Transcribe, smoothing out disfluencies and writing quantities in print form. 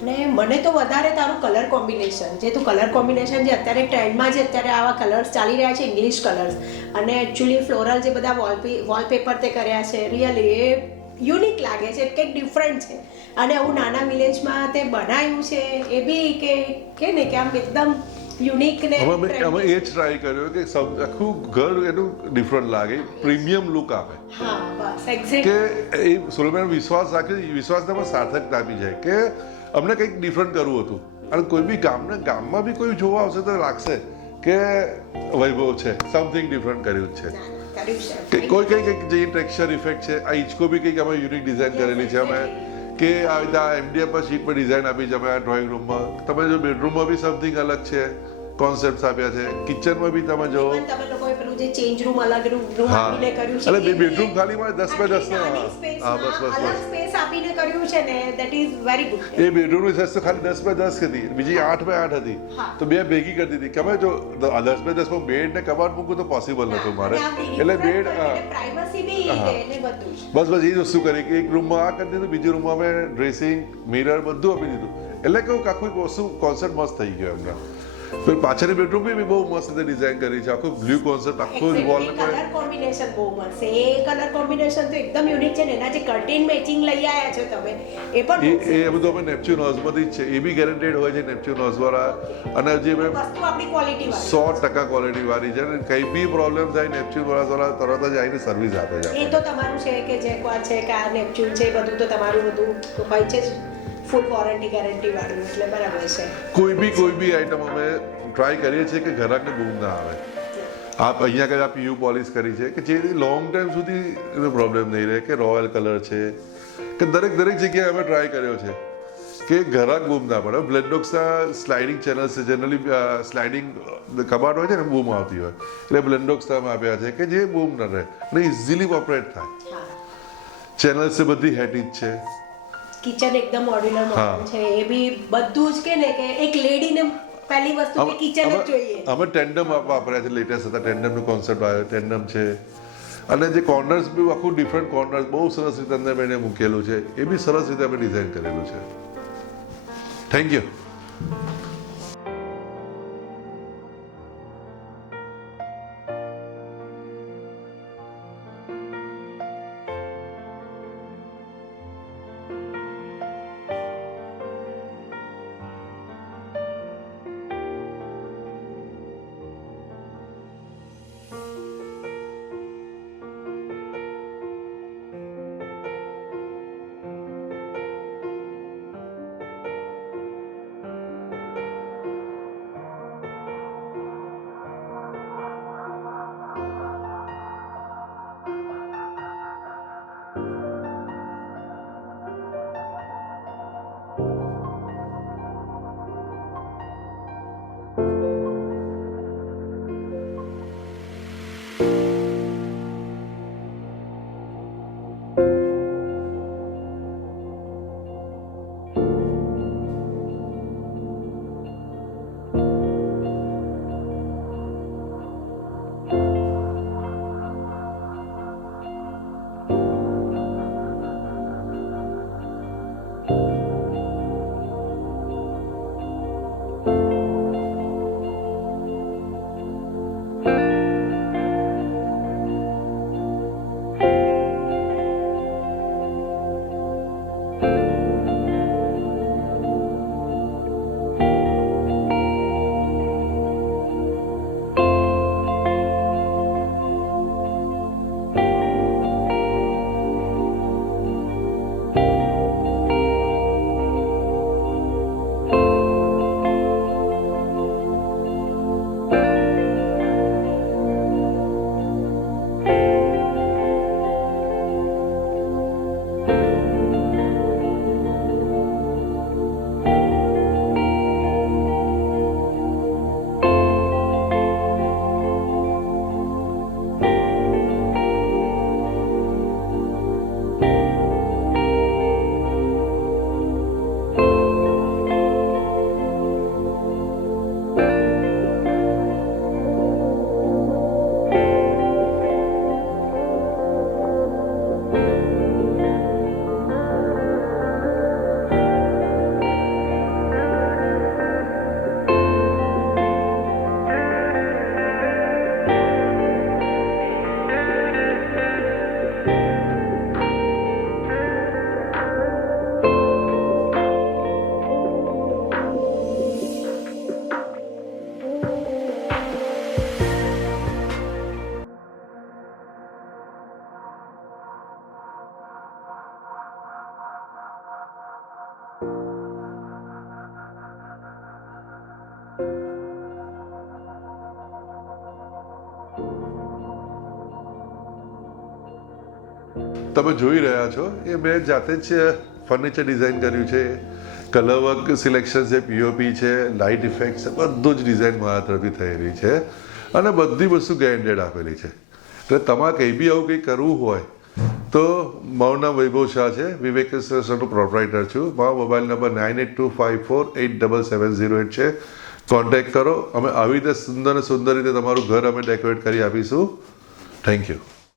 અને મને તો વધારે તારું કલર કોમ્બિનેશન, જે તું કલર કોમ્બિનેશન જે અત્યારે ટ્રેન્ડમાં જે અત્યારે આવા કલર્સ ચાલી રહ્યા છે, ઇંગ્લિશ કલર્સ, અને એકચ્યુઅલી ફ્લોરલ જે બધા વોલપેપર તે કર્યા છે, રિયલી એ યુનિક લાગે છે, કંઈક ડિફરન્ટ છે. અને આવું નાના વિલેજમાં તે બનાવ્યું છે એ બી કે ને કે આમ એકદમ યુનિક ને અમે એ જ ટ્રાય કર્યો કે આખું ઘર એનું ડિફરન્ટ લાગે, પ્રીમિયમ લુક આવે. હા બસ કે એક્ઝેક્ટ. એ સોલમેન વિશ્વાસ રાખે, વિશ્વાસને પણ સાર્થકતા આપી જાય કે અમને કંઈક ડિફરન્ટ કરવું હતું. અને કોઈ બી ગામમાં બી કોઈ જોવા આવશે તો લાગશે કે વૈભવ છે, સમથિંગ ડિફરન્ટ કર્યું છે. કે કોઈ કંઈક જે ટેક્સચર ઇફેક્ટ છે, આ હિંચકો બી કંઈક અમે યુનિક ડિઝાઇન કરેલી છે અમે, કે આ રીતે એમડીએફ પર શીટ પર ડિઝાઇન આપી છે અમે આ ડ્રોઈંગ રૂમમાં. તમે જો બેડરૂમમાં બી સમથિંગ અલગ છે, કોન્સેપ્ટ આપ્યા છે. કિચનમાં બી તમે જો તમે લોકોએ પેલું જે ચેન્જ રૂમ અલગ રૂમ આપીને કર્યું છે, એટલે બેડરૂમ ખાલી માં 10 બાય 10 હા બસ અલગ સ્પેસ આપીને કર્યું છે ને, ધેટ ઇઝ વેરી ગુડ. એ બેડરૂમની સાઈઝ તો ખાલી 10 બાય 10 હતી, બીજી 8 બાય 8 હતી. તો બે ભેગી કરી દીધી કે અમે જો 10 બાય 10 માં બેડ ને કબાટ મૂકવું તો પોસિબલ નતું મારે, એટલે બેડ પ્રાઇવસી બી એટલે બધું બસ એ જ વસ્તુ કરી કે એક રૂમમાં આ કરી દીધું, બીજી રૂમમાં અમે ડ્રેસિંગ મિરર બધું આપી દીધું. એટલે કેવું કે આખું વસ્તુ કોન્સેપ્ટ મસ્ત થઈ ગયો એમને. फिर પાછળની બેડરૂમ બી બહુ મસ્ત રીતે ડિઝાઇન કરી છે, આખું બ્લુ કોન્સેપ્ટ, આખો વોલ ને કલર કોમ્બિનેશન બહુ મસ્ત છે. એ કલર કોમ્બિનેશન તો એકદમ યુનિક છે ને, એના જે કર્ટેન મેચિંગ લઈ આવ્યા છો તમે એ પણ એ બધું અમે નેપચ્યુન હાઉસમાંથી જ છે, એ બી ગેરંટેડ હોય છે નેપચ્યુન હાઉસ વાળા. અને જે મેં વસ્તુ આપણી ક્વોલિટી વાળી 100% ક્વોલિટી વાળી છે, અને કંઈ બી પ્રોબ્લેમ થાય નેપચ્યુન વાળા તરત જ આવીને સર્વિસ આપે છે. એ તો તમારું છે કે જેક્વાર છે કે આ નેપચ્યુન છે, બધું તો તમારું બધું હોય છે જ, ફૂલ વોરંટી ગેરંટી વાળું, એટલે બરાબર છે. કોઈ બી આઈટમ અમે ટ્રાય કરીએ છીએ કે ગ્રાહકને બૂમ ના આવે. આપ અહીંયા કઈ આ પીયુ પોલિશ કરી છે કે જે લોંગ ટાઈમ સુધી એનો પ્રોબ્લેમ નહીં રહે, કે રોયલ કલર છે, કે દરેક જગ્યાએ અમે ટ્રાય કર્યો છે કે ગ્રાહક બૂમ ના પડે. બ્લેન્ડોક્સના સ્લાઇડિંગ ચેનલ્સ છે, જનરલી સ્લાઇડિંગ કબાટ હોય છે ને, બૂમ આવતી હોય, એટલે બ્લેન્ડોક્સના અમે આપ્યા છે કે જે બૂમ ન રહે અને ઇઝીલી ઓપરેટ થાય. ચેનલ્સ છે બધી હેટિજ છે. કિચન એકદમ મોડ્યુલર મોડલ છે, એ બી બધું જ કે ને કે એક લેડીને પહેલી વસ્તુ કે કિચન જ જોઈએ. અમે ટેન્ડમ વાપર્યા છે, લેટેસ્ટ હતા ટેન્ડમનો કોન્સેપ્ટ આવ્યો, ટેન્ડમ છે. અને જે કોર્નર્સ બી આખું ડિફરન્ટ કોર્નર્સ બહુ સરસ રીતે અંદર એને મૂકેલું છે, એ બી સરસ રીતે અમે ડિઝાઇન કરેલું છે. Thank you. તમે જોઈ રહ્યા છો એ મેં જાતે જ ફર્નિચર ડિઝાઇન કર્યું છે. કલર વર્ક સિલેક્શન છે, પીઓપી છે, લાઇટ ઇફેક્ટ છે, બધું જ ડિઝાઇન મારા તરફથી થયેલી છે અને બધી વસ્તુ ગેરંટેડ આપેલી છે. એટલે તમારે કંઈ બી આવું કંઈ કરવું હોય તો મારું નામ વૈભવ શાહ છે, વિવેક રેસ્ટોરન્ટનો પ્રોપરાઇટર છું. મારો મોબાઈલ નંબર 9825487708 છે. કોન્ટેક્ટ કરો. અમે આવી રીતે સુંદર ને સુંદર રીતે તમારું ઘર અમે ડેકોરેટ કરી આપીશું. Thank you.